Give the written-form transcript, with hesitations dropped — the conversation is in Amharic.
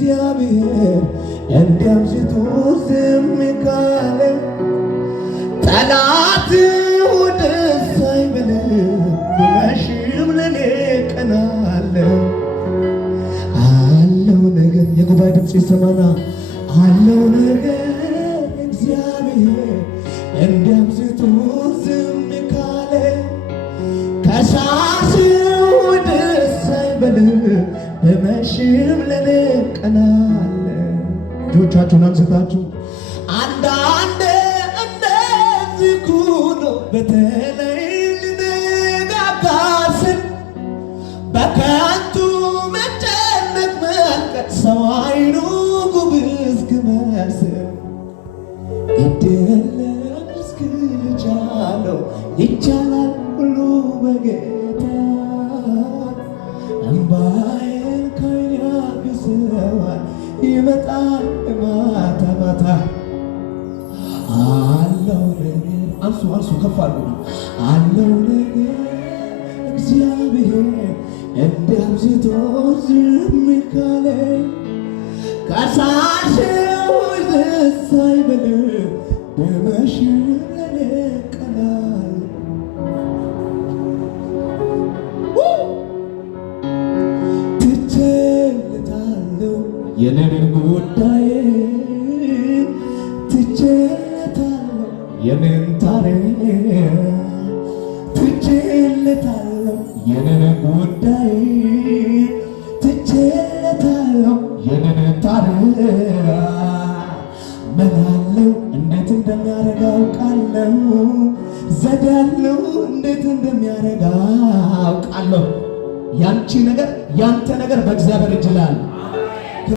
እግዚአብሔር እንዲያምዝቶ ዝም ካለ ጠላት ደስ አይበልም ብመሽም ለኔ ቀን አለ አለው ነገር የጉባኤ ድምፅ ይሰማና አለው ነገር እግዚአብሔር እንዲያምዝቶ ዝም ካለ ከሳሽው ደስ አይበልም ብመሽም ለኔ ቀን አለ። እጆቻችሁን አንስታችሁ አንዳንዴ እንደዚህ ኩኖ በተለይ ሊነጋጋ ስል በከንቱ መጨነቅ መልቀቅ ሰው አይኑ ጉብዝ ግመስል ግድ የለም እስክቻለው ይቻላል ሁሉ በጌታ እምባዬን ከዓይኔ ያብሰዋል ይመጣል ማታ ማታ አለው ነገር አንሱ ከፍ አድርጉ አለው ነገር እግዚአብሔር እንዲያብዝቶ ዝም ካለ ከሳሽው ደስ አይበልም ብመሽም ለኔ ቀን አለ። ትቼለታለሁ የኔን ጉዳይ ትቼለታለሁ የኔን ታሪክ ትቼለታለሁ የኔን ጉዳይ ትቼለታለሁ የኔን ታሪክ ምናለው እንዴት እንደሚያረጋ አውቃለሁ ዘዳለው እንዴት እንደሚያረጋ አውቃለሁ። ያንቺ ነገር ያንተ ነገር በእግዚአብሔር እጅ ላይ